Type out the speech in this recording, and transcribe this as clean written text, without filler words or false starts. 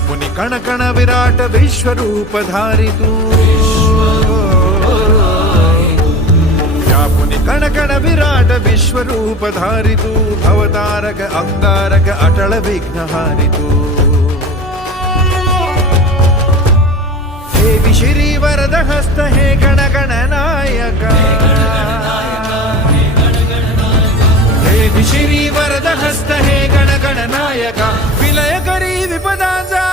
व्यापुनी कण कण विराट विश्वरूप धारी तू, व्यापुनी कण कण विराट विश्वरूप धारी तू, भवतारक अंगारक अटल विघ्नहारी तू। हे श्री वरद हस्त हे गण गण नायका, हे श्री वरद हस्त हे गण गण नायका, विलय करी विपदाचा